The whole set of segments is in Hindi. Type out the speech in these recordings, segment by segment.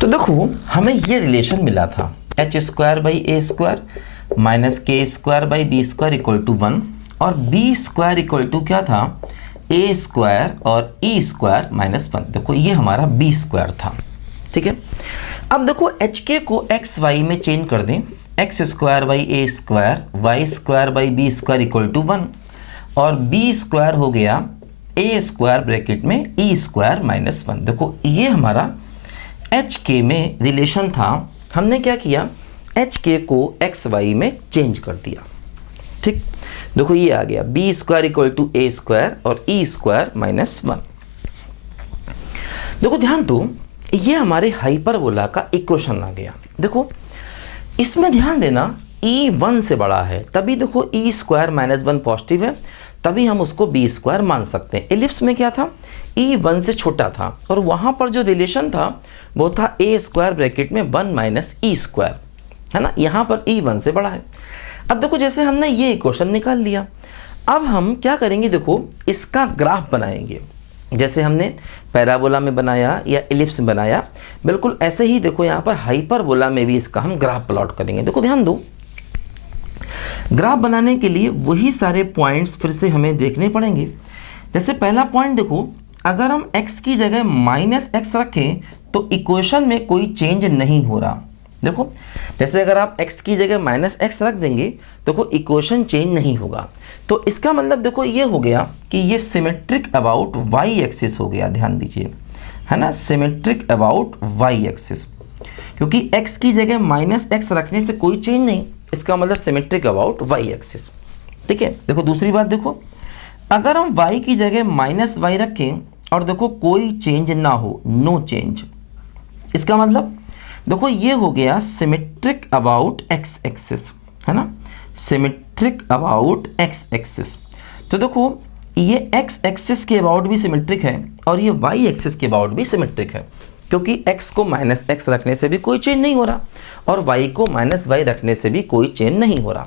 तो देखो हमें ये रिलेशन मिला था h square by a square minus k square by b square equal to 1 और बी स्क्वायर इक्वल टू क्या था ए स्क्वायर और ई स्क्वायर माइनस 1। देखो ये हमारा बी स्क्वायर था, ठीक है। अब देखो एच के को एक्स वाई में चेंज कर दें, x square by a square y square by b square equal to 1 और बी स्क्वायर हो गया ए स्क्वायर ब्रैकेट में ई स्क्वायर माइनस 1। देखो ये हमारा एच के में रिलेशन था। हमने क्या किया, एच के को एक्स वाई में चेंज कर दिया, ठीक। देखो ये आ गया b square equal to a square और ई स्क्वायर माइनस 1। देखो ध्यान दो, ये हमारे हाइपरबोला का इक्वेशन आ गया। देखो इसमें ध्यान देना ई 1 से बड़ा है, तभी देखो ई स्क्वायर माइनस 1 पॉजिटिव है, तभी हम उसको बी स्क्वायर मान सकते हैं। एलिप्स में क्या था, ई 1 से छोटा था और वहाँ पर जो रिलेशन था वो था ए स्क्वायर ब्रैकेट में 1 माइनस ई स्क्वायर, है ना। यहाँ पर ई 1 से बड़ा है। अब देखो जैसे हमने ये इक्वेशन निकाल लिया, अब हम क्या करेंगे, देखो इसका ग्राफ बनाएंगे जैसे हमने पैराबोला में बनाया या एलिप्स में बनाया, बिल्कुल ऐसे ही देखो यहाँ पर हाइपरबोला में भी इसका हम ग्राफ प्लॉट करेंगे। देखो ध्यान दो, ग्राफ बनाने के लिए वही सारे पॉइंट्स फिर से हमें देखने पड़ेंगे। जैसे पहला पॉइंट देखो, अगर हम x की जगह माइनस एक्स रखें तो इक्वेशन में कोई चेंज नहीं हो रहा। देखो जैसे अगर आप x की जगह माइनस एक्स रख देंगे देखो इक्वेशन चेंज नहीं होगा। तो इसका मतलब देखो ये हो गया कि ये सिमेट्रिक अबाउट y एक्सिस हो गया, ध्यान दीजिए, है ना, सिमेट्रिक अबाउट y एक्सिस, क्योंकि x की जगह माइनस एक्स रखने से कोई चेंज नहीं, इसका मतलब सिमेट्रिक अबाउट y एक्सिस, ठीक है। देखो दूसरी बात देखो, अगर हम y की जगह माइनस वाई रखें और देखो कोई चेंज ना हो, नो चेंज, इसका मतलब देखो ये हो गया सिमेट्रिक अबाउट x एक्सिस, है ना, सिमेट्रिक अबाउट x एक्सिस। तो देखो ये x एक्सिस के अबाउट भी सिमेट्रिक है और ये y एक्सिस के अबाउट भी सिमेट्रिक है, क्योंकि x को माइनस एक्स रखने से भी कोई चेंज नहीं हो रहा और y को माइनस वाई रखने से भी कोई चेंज नहीं हो रहा,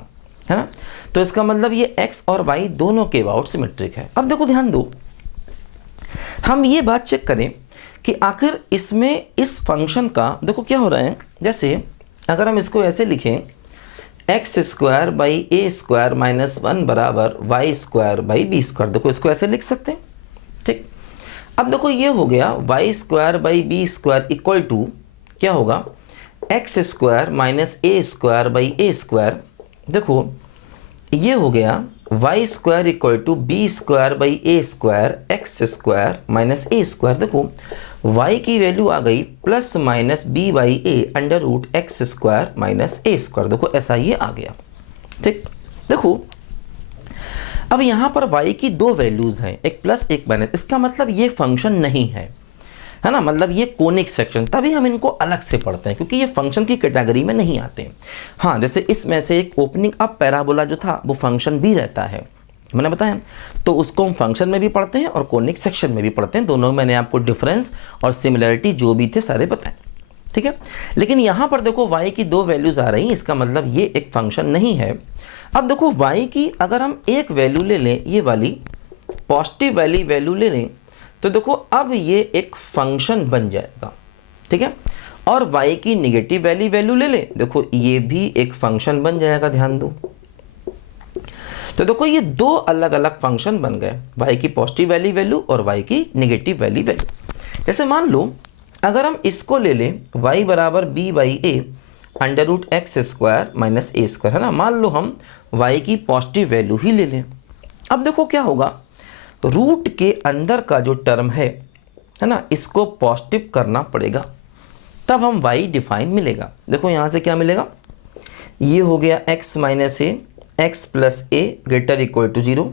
है ना। तो इसका मतलब ये x और y दोनों के अबाउट सिमेट्रिक है। अब देखो ध्यान दो, हम ये बात चेक करें कि आखिर इसमें इस फंक्शन का देखो क्या हो रहा है। जैसे अगर हम इसको ऐसे लिखें, x square by a square minus 1 बराबर y square by b square, देखो इसको ऐसे लिख सकते हैं, ठीक। अब देखो ये हो गया y square by b square equal to क्या होगा, x square minus a square by a square. देखो ये हो गया y square equal to b square by a square x square minus a square. देखो y की वैल्यू आ गई plus minus b by a under root x square minus a square. देखो ऐसा ये आ गया, ठीक। देखो अब यहाँ पर y की दो वैल्यूज हैं, एक प्लस एक माइनस, इसका मतलब ये फंक्शन नहीं है, है ना, मतलब ये कोनिक सेक्शन, तभी हम इनको अलग से पढ़ते हैं क्योंकि ये फंक्शन की कैटेगरी में नहीं आते हैं। हाँ जैसे इसमें से एक ओपनिंग अप पैराबोला जो था वो फंक्शन भी रहता है, मैंने बताया, तो उसको हम फंक्शन में भी पढ़ते हैं और कोनिक सेक्शन में भी पढ़ते हैं, दोनों में मैंने आपको डिफरेंस और सिमिलरिटी जो भी थे सारे बताए, ठीक है। लेकिन यहाँ पर देखो y की दो वैल्यूज आ रही हैं, इसका मतलब ये एक फंक्शन नहीं है। अब देखो y की अगर हम एक वैल्यू ले लें, ये वाली पॉजिटिव वाली वैल्यू ले लें, तो देखो अब ये एक फंक्शन बन जाएगा, ठीक है। और y की निगेटिव वाली वैल्यू ले लें, देखो ये भी एक फंक्शन बन जाएगा, ध्यान दो। तो देखो ये दो अलग अलग फंक्शन बन गए, y की पॉजिटिव वाली वैल्यू और y की निगेटिव वाली वैल्यू। जैसे मान लो अगर हम इसको ले लें y बराबर b by a under root x square minus a square, है ना, मान लो हम y की पॉजिटिव वैल्यू ही ले लें। अब देखो क्या होगा, रूट के अंदर का जो टर्म है ना, इसको पॉजिटिव करना पड़ेगा, तब हम y डिफाइन मिलेगा। देखो यहाँ से क्या मिलेगा, ये हो गया x minus a x plus a greater equal to 0,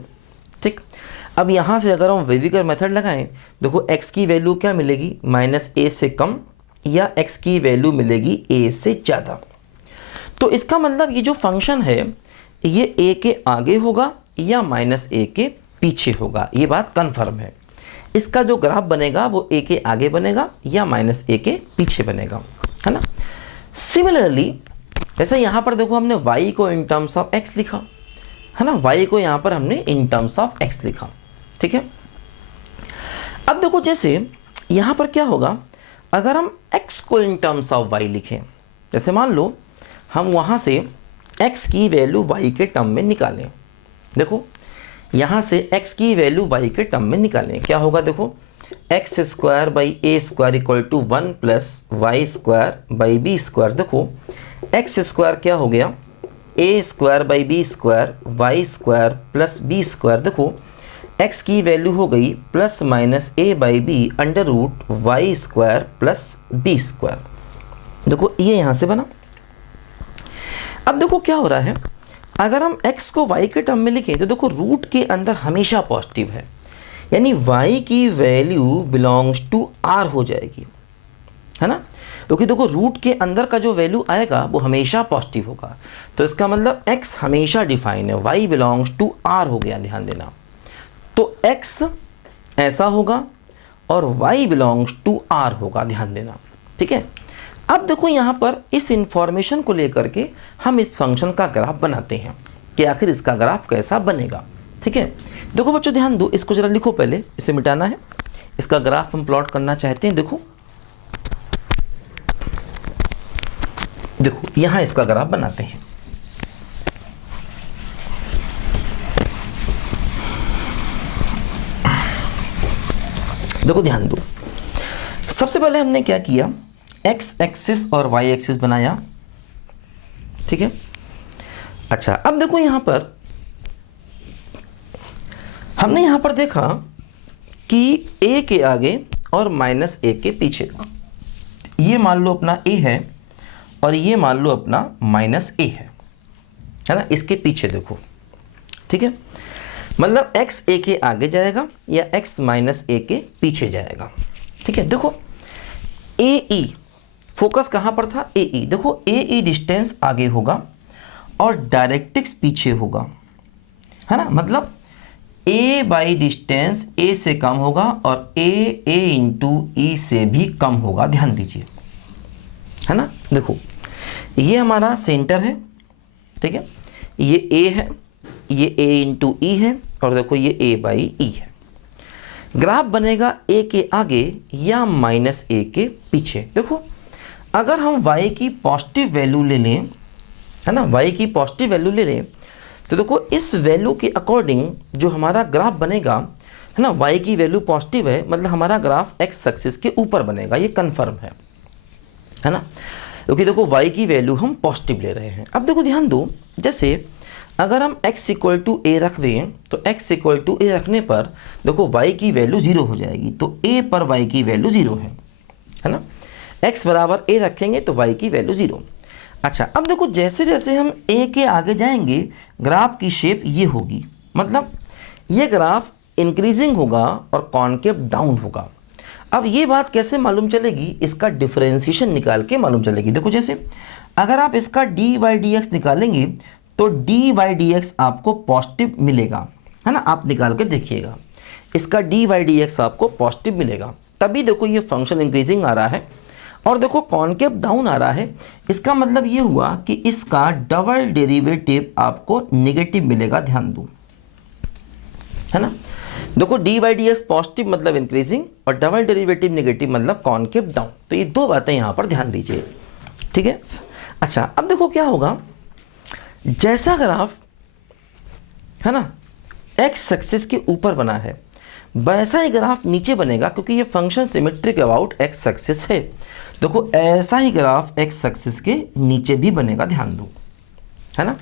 ठीक। अब यहाँ से अगर हम वेविकर मेथड लगाएं, देखो x की वैल्यू क्या मिलेगी, माइनस ए से कम, या x की वैल्यू मिलेगी a से ज़्यादा। तो इसका मतलब ये जो फंक्शन है ये a के आगे होगा या माइनस a के पीछे होगा, ये बात कन्फर्म है। इसका जो ग्राफ बनेगा वो a के आगे बनेगा या माइनस a के पीछे बनेगा, है ना। सिमिलरली जैसे यहाँ पर देखो हमने y को इन टर्म्स ऑफ x लिखा, है ना, y को यहाँ पर हमने इन टर्म्स ऑफ x लिखा, ठीक है। अब देखो जैसे यहाँ पर क्या होगा, अगर हम x को इन टर्म्स ऑफ y लिखें, जैसे मान लो हम वहाँ से x की वैल्यू y के टर्म में निकालें, देखो यहाँ से x की वैल्यू y के टर्म में निकालें, क्या होगा देखो, x square by a square equal to 1 plus y square by b square. देखो एक्स स्क्वायर क्या हो गया, a square by b square y square plus b square. देखो x की वैल्यू हो गई plus minus a by b under root y square plus b square. देखो ये यहाँ से बना। अब देखो क्या हो रहा है, अगर हम x को y के टर्म में लिखें तो देखो रूट के अंदर हमेशा पॉजिटिव है, यानी y की वैल्यू बिलोंग्स टू r हो जाएगी, है ना, क्योंकि देखो रूट के अंदर का जो वैल्यू आएगा वो हमेशा पॉजिटिव होगा। तो इसका मतलब x हमेशा डिफाइन है, y बिलोंग्स टू r हो गया, ध्यान देना। तो x ऐसा होगा और y बिलोंग्स टू r होगा, ध्यान देना, ठीक है। अब देखो यहाँ पर इस इंफॉर्मेशन को लेकर के हम इस फंक्शन का ग्राफ बनाते हैं कि आखिर इसका ग्राफ कैसा बनेगा, ठीक है। देखो बच्चों ध्यान दो, इसको जरा लिखो, पहले इसे मिटाना है, इसका ग्राफ हम प्लॉट करना चाहते हैं। देखो देखो यहाँ इसका ग्राफ बनाते हैं। देखो ध्यान दो, सबसे पहले हमने क्या किया, x एक्सिस और y एक्सिस बनाया, ठीक है। अच्छा अब देखो यहाँ पर हमने यहाँ पर देखा कि a के आगे और माइनस a के पीछे, ये मान लो अपना a है और ये मान लो अपना माइनस a है ना, इसके पीछे देखो, ठीक है। मतलब x a के आगे जाएगा या x माइनस a के पीछे जाएगा, ठीक है। देखो ए ई फोकस कहाँ पर था, ए ई, देखो ए ई डिस्टेंस आगे होगा और डायरेक्ट्रिक्स पीछे होगा, है ना, मतलब a बाई डिस्टेंस a से कम होगा और a इंटू ई से भी कम होगा, ध्यान दीजिए, है ना। देखो ये हमारा सेंटर है, ठीक है, ये a है, ये a इंटू ई है और देखो ये a बाई ई है। ग्राफ बनेगा a के आगे या माइनस a के पीछे। देखो अगर हम y की पॉजिटिव वैल्यू ले लें, है ना, y की पॉजिटिव वैल्यू ले लें तो देखो इस वैल्यू के अकॉर्डिंग जो हमारा ग्राफ बनेगा, है ना, y की वैल्यू पॉजिटिव है मतलब हमारा ग्राफ x एक्सिस के ऊपर बनेगा, ये कंफर्म है ना, क्योंकि देखो y की वैल्यू हम पॉजिटिव ले रहे हैं। अब देखो ध्यान दो, जैसे अगर हम x इक्वल टू ए रख दें तो x इक्वल टू ए रखने पर देखो y की वैल्यू 0 हो जाएगी, तो a पर y की वैल्यू 0 है ना, x बराबर a रखेंगे तो y की वैल्यू 0। अच्छा अब देखो जैसे जैसे हम a के आगे जाएंगे ग्राफ की शेप ये होगी, मतलब ये ग्राफ इंक्रीजिंग होगा और कॉनकेव डाउन होगा। अब ये बात कैसे मालूम चलेगी, इसका डिफरेंशिएशन निकाल के मालूम चलेगी। देखो जैसे अगर आप इसका डी बाई डी एक्स निकालेंगे तो डी बाई डी एक्स आपको पॉजिटिव मिलेगा, है ना, आप निकाल के देखिएगा, इसका डी बाई डी एक्स आपको पॉजिटिव मिलेगा, तभी देखो ये फंक्शन इंक्रीजिंग आ रहा है और देखो कॉनकेव डाउन आ रहा है। इसका मतलब ये हुआ कि इसका डबल डेरिवेटिव आपको नेगेटिव मिलेगा, ध्यान दो, है ना। देखो D by D x positive मतलब इंक्रीजिंग और डबल डेरिवेटिव नेगेटिव मतलब कॉनकेव डाउन, तो ये दो बातें यहाँ पर ध्यान दीजिए, ठीक है। अच्छा अब देखो क्या होगा, जैसा ग्राफ है ना एक्स एक्सिस के ऊपर बना है वैसा ही ग्राफ नीचे बनेगा, क्योंकि ये function symmetric about x axis है। देखो ऐसा ही ग्राफ एक्स एक्सिस के नीचे भी बनेगा, ध्यान दो, है ना,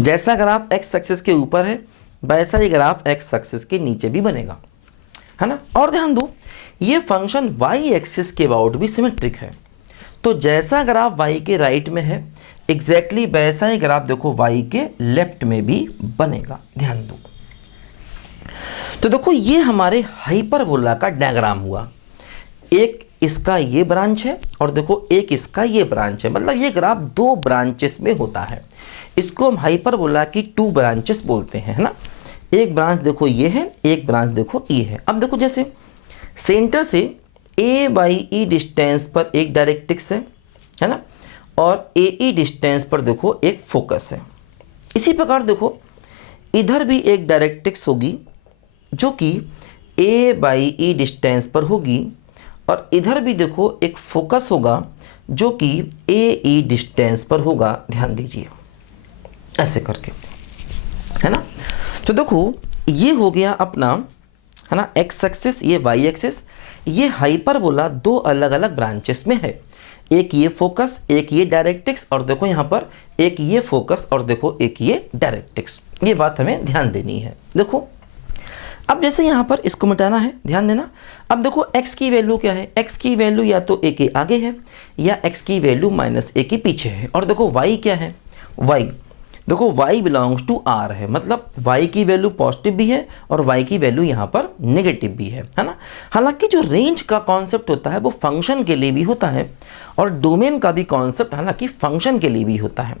जैसा ग्राफ एक्स एक्सिस के ऊपर है वैसा ही ग्राफ एक्स एक्सिस के नीचे भी बनेगा, है ना। और ध्यान दो ये फंक्शन वाई एक्सिस के अबाउट भी सिमेट्रिक है, तो जैसा ग्राफ वाई के राइट में है एग्जैक्टली वैसा ही ग्राफ देखो वाई के लेफ्ट में भी बनेगा, ध्यान दो। तो देखो ये हमारे हाइपरबोला का डायग्राम हुआ, एक इसका ये ब्रांच है और देखो एक इसका ये ब्रांच है, मतलब ये ग्राफ दो ब्रांचेस में होता है, इसको हम हाइपरबोला की 2 ब्रांचेस बोलते हैं, है ना। एक ब्रांच देखो ये है, एक ब्रांच देखो ये है। अब देखो जैसे सेंटर से a बाई ई डिस्टेंस पर एक डायरेक्ट्रिक्स है ना, और ए ई डिस्टेंस पर देखो एक फोकस है। इसी प्रकार देखो इधर भी एक डायरेक्ट्रिक्स होगी जो कि a बाई ई डिस्टेंस पर होगी और इधर भी देखो एक फोकस होगा जो कि ए ई डिस्टेंस पर होगा, ध्यान दीजिए ऐसे करके, है ना। तो देखो ये हो गया अपना, है ना, एक्स एक्सिस, ये वाई एक्सिस। ये हाइपरबोला दो अलग अलग ब्रांचेस में है, एक ये फोकस, एक ये डायरेक्ट्रिक्स, और देखो यहाँ पर एक ये फोकस और देखो एक ये डायरेक्ट्रिक्स। ये बात हमें ध्यान देनी है। देखो अब जैसे यहाँ पर इसको मिटाना है, ध्यान देना। अब देखो x की वैल्यू क्या है, x की वैल्यू या तो a के आगे है या x की वैल्यू -a के पीछे है। और देखो y क्या है, y देखो y बिलोंग्स टू r है, मतलब y की वैल्यू पॉजिटिव भी है और y की वैल्यू यहाँ पर नेगेटिव भी है ना। हालांकि जो रेंज का कॉन्सेप्ट होता है वो फंक्शन के लिए भी होता है और डोमेन का भी कॉन्सेप्ट हालांकि फंक्शन के लिए भी होता है।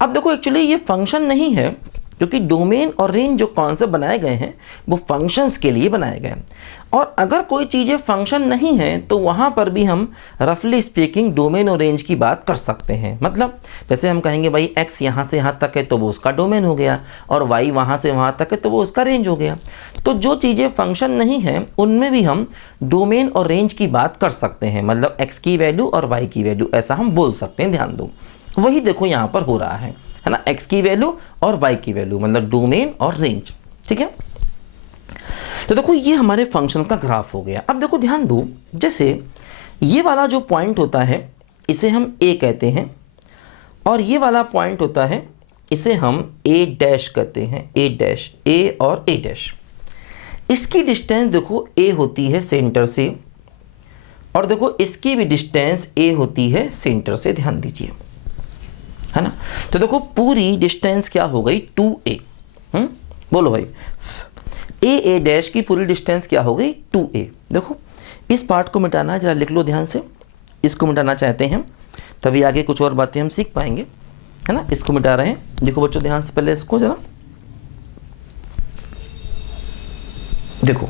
अब देखो एक्चुअली ये फंक्शन नहीं है, क्योंकि डोमेन और रेंज जो कॉन्सेप्ट बनाए गए हैं वो फंक्शंस के लिए बनाए गए हैं। और अगर कोई चीज़ें फंक्शन नहीं हैं तो वहाँ पर भी हम रफली स्पीकिंग डोमेन और रेंज की बात कर सकते हैं। मतलब जैसे हम कहेंगे भाई x यहाँ से यहाँ तक है तो वो उसका डोमेन हो गया, और y वहाँ से वहाँ तक है तो वो उसका रेंज हो गया। तो जो चीज़ें फंक्शन नहीं हैं उनमें भी हम डोमेन और रेंज की बात कर सकते हैं, मतलब x की वैल्यू और y की वैल्यू ऐसा हम बोल सकते हैं। ध्यान दो, वही देखो यहाँ पर हो रहा है ना, x की वैल्यू और y की वैल्यू, मतलब डोमेन और रेंज। ठीक है, तो देखो ये हमारे फंक्शन का ग्राफ हो गया। अब देखो ध्यान दो, जैसे ये वाला जो पॉइंट होता है इसे हम a कहते हैं, और ये वाला पॉइंट होता है इसे हम a डैश कहते हैं, a डैश, a और a डैश। इसकी डिस्टेंस देखो a होती है सेंटर से, और देखो इसकी भी डिस्टेंस a होती है सेंटर से, ध्यान दीजिए, है ना। तो देखो पूरी डिस्टेंस क्या हो गई 2a। बोलो भाई, a डैश की पूरी डिस्टेंस क्या हो गई 2a। देखो इस पार्ट को मिटाना है, जरा लिख लो ध्यान से, इसको मिटाना चाहते हैं तभी आगे कुछ और बातें हम सीख पाएंगे, है ना। इसको मिटा रहे हैं, देखो बच्चों ध्यान से पहले इसको जरा देखो।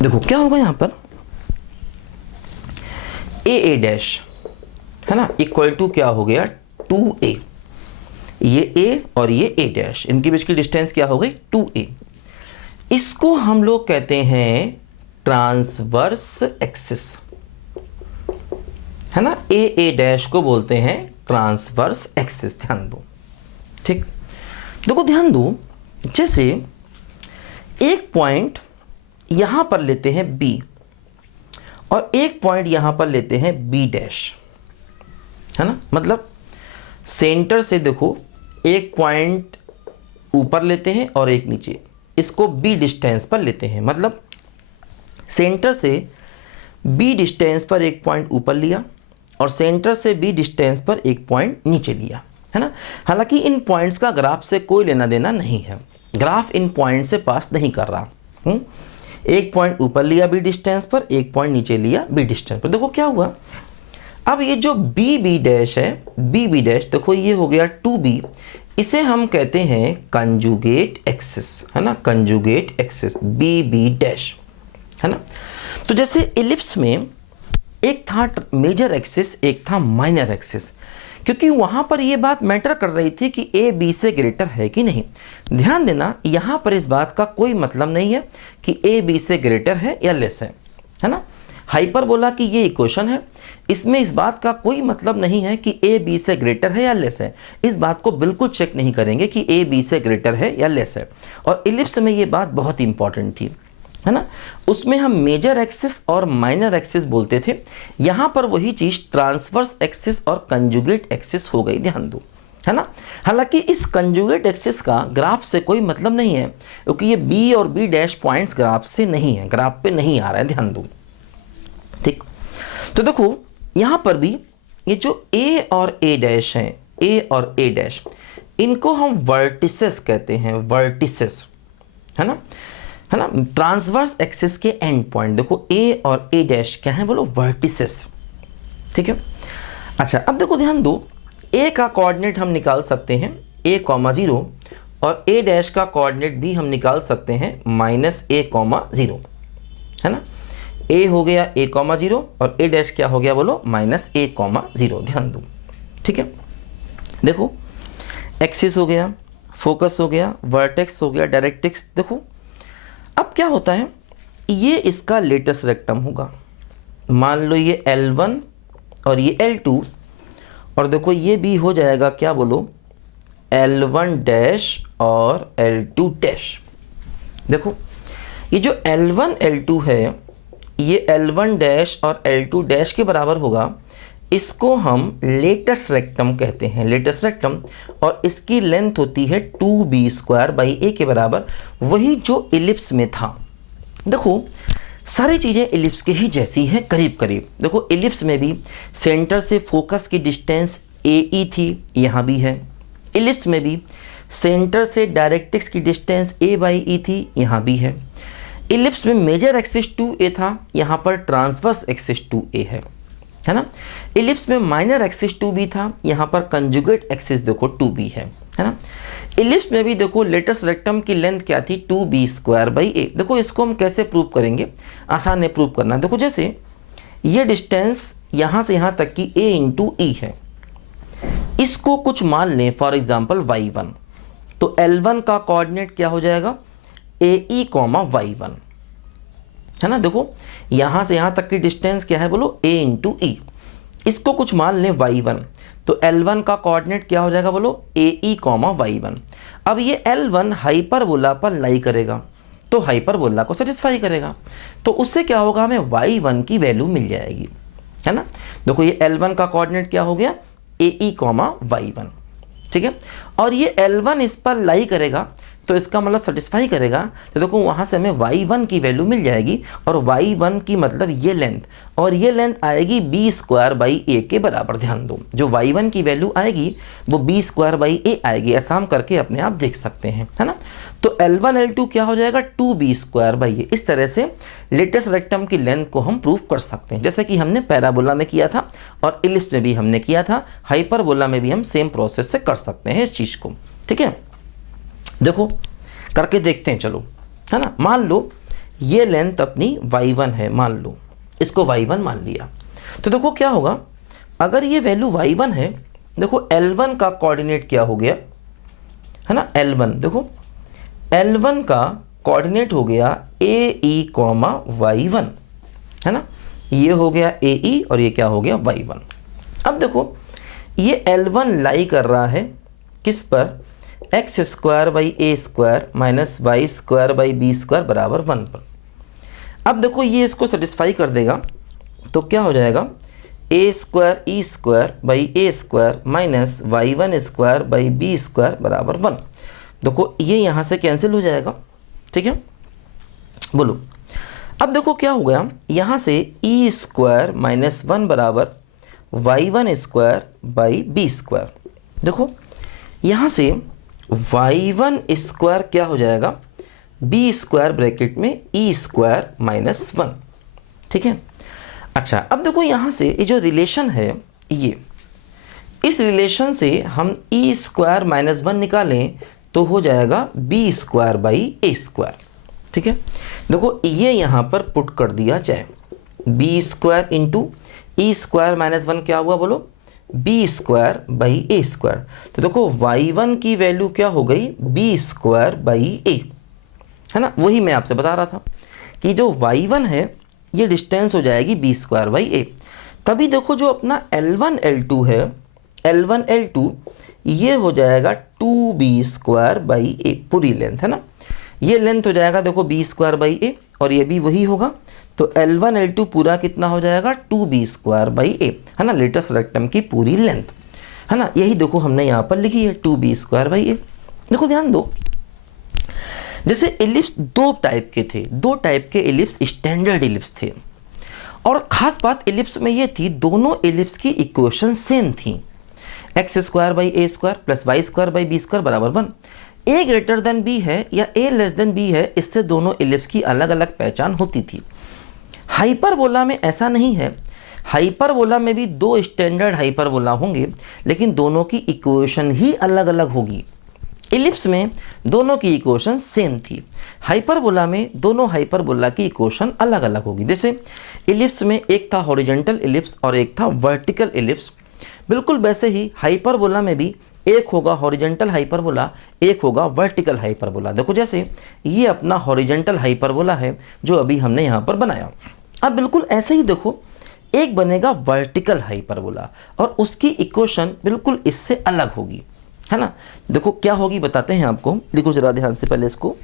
देखो क्या होगा यहाँ पर a डैश, है ना, इक्वल टू क्या हो गया 2a। ये a और ये a डैश, इनके बीच की डिस्टेंस क्या हो गई 2a। इसको हम लोग कहते हैं ट्रांसवर्स एक्सिस, है ना। a डैश को बोलते हैं ट्रांसवर्स एक्सिस, ध्यान दो। ठीक, देखो ध्यान दो, जैसे एक पॉइंट यहां पर लेते हैं B और एक पॉइंट यहां पर लेते हैं B डैश, है ना। मतलब सेंटर से देखो एक पॉइंट ऊपर लेते हैं और एक नीचे, इसको B डिस्टेंस पर लेते हैं। मतलब सेंटर से B डिस्टेंस पर एक पॉइंट ऊपर लिया और सेंटर से B डिस्टेंस पर एक पॉइंट नीचे लिया, है ना। हालांकि इन पॉइंट्स का ग्राफ से कोई लेना देना नहीं है, ग्राफ इन पॉइंट से पास नहीं कर रहा। एक पॉइंट ऊपर लिया B डिस्टेंस पर, एक पॉइंट नीचे लिया B डिस्टेंस पर। देखो क्या हुआ, अब ये जो B डैश है, B डैश देखो ये हो गया 2B, इसे हम कहते हैं कंजुगेट एक्सिस, है ना, कंजुगेट एक्सिस B डैश, है ना। तो जैसे इलिप्स में एक था मेजर एक्सिस, एक था माइनर एक्सिस, क्योंकि वहां पर यह बात मैटर कर रही थी कि a b से ग्रेटर है कि नहीं। ध्यान देना, यहां पर इस बात का कोई मतलब नहीं है कि a b से ग्रेटर है या लेस है ना। हाइपरबोला की ये इक्वेशन है, इसमें इस बात का कोई मतलब नहीं है कि a b से ग्रेटर है या लेस है। इस बात को बिल्कुल चेक नहीं करेंगे कि a b से ग्रेटर है या लेस है। और इलिप्स में ये बात बहुत इंपॉर्टेंट थी, है ना। उसमें हम मेजर एक्सिस और माइनर एक्सिस बोलते थे, यहां पर वही चीज ट्रांसवर्स एक्सिस और कंजुगेट एक्सिस हो गई, ध्यान दो, है ना। हालांकि इस कंजुगेट एक्सिस का ग्राफ से कोई मतलब नहीं है, क्योंकि ये B और B डैश पॉइंट्स ग्राफ से नहीं है, ग्राफ पे नहीं आ रहा है, ध्यान दो। ठीक, तो देखो यहां पर भी ये जो A और A डैश हैं, A और A डैश, इनको हम वर्टिसेस कहते हैं, वर्टिसेस, है ना, है ना। ट्रांसवर्स एक्सिस के एंड पॉइंट देखो A और A डैश क्या है, बोलो वर्टिसेस। ठीक है, अच्छा अब देखो ध्यान दो, A का कोऑर्डिनेट हम निकाल सकते हैं a,0 और A डैश का कोऑर्डिनेट भी हम निकाल सकते हैं -a,0, है ना। ए हो गया a कॉमा 0 और a डैश क्या हो गया बोलो माइनस a कॉमा 0, ध्यान दो। ठीक है, देखो एक्सिस हो गया, फोकस हो गया, वर्टेक्स हो गया, डायरेक्ट्रिक्स। देखो अब क्या होता है, ये इसका लेटेस्ट रेक्टम होगा। मान लो ये L1 और ये L2, और देखो ये भी हो जाएगा क्या बोलो L1 डैश और L2 डैश। देखो ये जो L1 L2 है ये L1 डैश और L2 डैश के बराबर होगा। इसको हम लेटेस्ट रेक्टम कहते हैं, लेटेस्ट रेक्टम, और इसकी लेंथ होती है 2b² a के बराबर, वही जो इलिप्स में था। देखो सारी चीज़ें इलिप्स के ही जैसी हैं करीब करीब। देखो इलिप्स में भी सेंटर से फोकस की डिस्टेंस AE थी, यहाँ भी है। इलिप्स में भी सेंटर से डायरेक्ट्रिक्स की डिस्टेंस A/E थी, यहाँ भी है। इलिप्स में मेजर एक्सिस 2a था, यहाँ पर ट्रांसवर्स एक्सिस 2a है ना। इलिप्स में माइनर एक्सिस 2b था, यहाँ पर कंजुगेट एक्सिस देखो 2b है ना। इलिप्स में भी देखो लेटेस्ट रेक्टम की लेंथ क्या थी 2b²a। देखो इसको हम कैसे प्रूव करेंगे, आसान है प्रूव करना। देखो जैसे ये डिस्टेंस यहाँ से यहाँ तक की a × e है, इसको कुछ मान लें फॉर एग्जांपल y1, तो L1 का कोऑर्डिनेट क्या हो जाएगा AE, y1 है ना। देखो यहाँ से यहाँ तक की डिस्टेंस क्या है बोलो a × e, इसको कुछ मान लें y1, तो L1 का कोऑर्डिनेट क्या हो जाएगा बोलो AE, y1। अब ये L1 हाइपरबोला पर लाई करेगा, तो हाइपरबोला को सेटिस्फाई करेगा, तो उससे क्या होगा हमें y1 की वैल्यू मिल जाएगी, है ना। देखो ये L1 का कोऑर्डिनेट क्या हो गया AE, y1, ठीक है। और ये L1 इस पर लाई करेगा तो इसका मतलब सेटिस्फाई करेगा, तो देखो वहाँ से हमें y1 की वैल्यू मिल जाएगी, और y1 की मतलब ये लेंथ, और ये लेंथ आएगी b² a के बराबर। ध्यान दो जो y1 की वैल्यू आएगी वो b² a आएगी, ऐसा हम करके अपने आप देख सकते हैं, है ना। तो L1 L2 क्या हो जाएगा 2b²a। इस तरह से लेटेस्ट रेक्टम की लेंथ को हम प्रूव कर सकते हैं, जैसे कि हमने पैराबोला में किया था और इलिप्स में भी हमने किया था, हाइपरबोला में भी हम सेम प्रोसेस से कर सकते हैं इस चीज़ को। ठीक है, देखो करके देखते हैं चलो, है ना। मान लो ये लेंथ अपनी y1 है, मान लो इसको y1 मान लिया, तो देखो क्या होगा अगर ये वैल्यू y1 है। देखो L1 का कोऑर्डिनेट क्या हो गया, है ना। L1 देखो L1 का कोऑर्डिनेट हो गया AE, y1 है ना। ये हो गया AE और ये क्या हो गया y1। अब देखो ये L1 लाई कर रहा है किस पर x² माइनस y² बराबर 1 पर। अब देखो ये इसको सेटिस्फाई कर देगा, तो क्या हो जाएगा a² माइनस y1² बराबर 1। देखो ये यहाँ से कैंसिल हो जाएगा, ठीक है, बोलो। अब देखो क्या हो गया, यहाँ से e² माइनस 1 बराबर y1² देखो यहाँ से y1² क्या हो जाएगा b² ब्रैकेट में e² माइनस 1, ठीक है। अच्छा अब देखो यहाँ से ये जो रिलेशन है, ये इस रिलेशन से हम e² माइनस 1 निकालें तो हो जाएगा b²a², ठीक है। देखो ये यहाँ पर पुट कर दिया जाए, b² इंटू e² माइनस 1 क्या हुआ बोलो b²a²। तो देखो y1 की वैल्यू क्या हो गई b²a, है ना। वही मैं आपसे बता रहा था कि जो y1 है ये डिस्टेंस हो जाएगी b²a। तभी देखो जो अपना L1 L2 है, L1 L2 ये हो जाएगा 2b²a, पूरी लेंथ है ना। ये लेंथ हो जाएगा देखो b²a और ये भी वही होगा, तो L1 L2 पूरा कितना हो जाएगा 2b²a, है ना, लेटेस्ट रेक्टम की पूरी लेंथ, है ना। यही देखो हमने यहाँ पर लिखी है 2b²a। देखो ध्यान दो, जैसे एलिप्स दो टाइप के थे, दो टाइप के एलिप्स स्टैंडर्ड एलिप्स थे, और ख़ास बात एलिप्स में ये थी दोनों एलिप्स की इक्वेशन सेम थी, x² प्लस y² बराबर 1। a ग्रेटर देन b है या a लेस देन b है, इससे दोनों एलिप्स की अलग अलग पहचान होती थी। हाइपरबोला में ऐसा नहीं है, हाइपरबोला में भी दो स्टैंडर्ड हाइपरबोला होंगे लेकिन दोनों की इक्वेशन ही अलग अलग होगी। इलिप्स में दोनों की इक्वेशन सेम थी, हाइपरबोला में दोनों हाइपरबोला की इक्वेशन अलग अलग होगी। जैसे इलिप्स में एक था हॉरिजॉन्टल इलिप्स और एक था वर्टिकल इलिप्स, बिल्कुल वैसे ही हाइपरबोला में भी एक होगा हॉरिजॉन्टल हाइपरबोला, एक होगा वर्टिकल हाइपरबोला। देखो जैसे ये अपना हॉरिजॉन्टल हाइपरबोला है जो अभी हमने यहाँ पर बनाया। अब बिल्कुल ऐसे ही देखो एक बनेगा वर्टिकल हाइपरबोला और उसकी इक्वेशन बिल्कुल इससे अलग होगी, है ना। देखो क्या होगी बताते हैं आपको, लिखो जरा ध्यान से पहले इसको।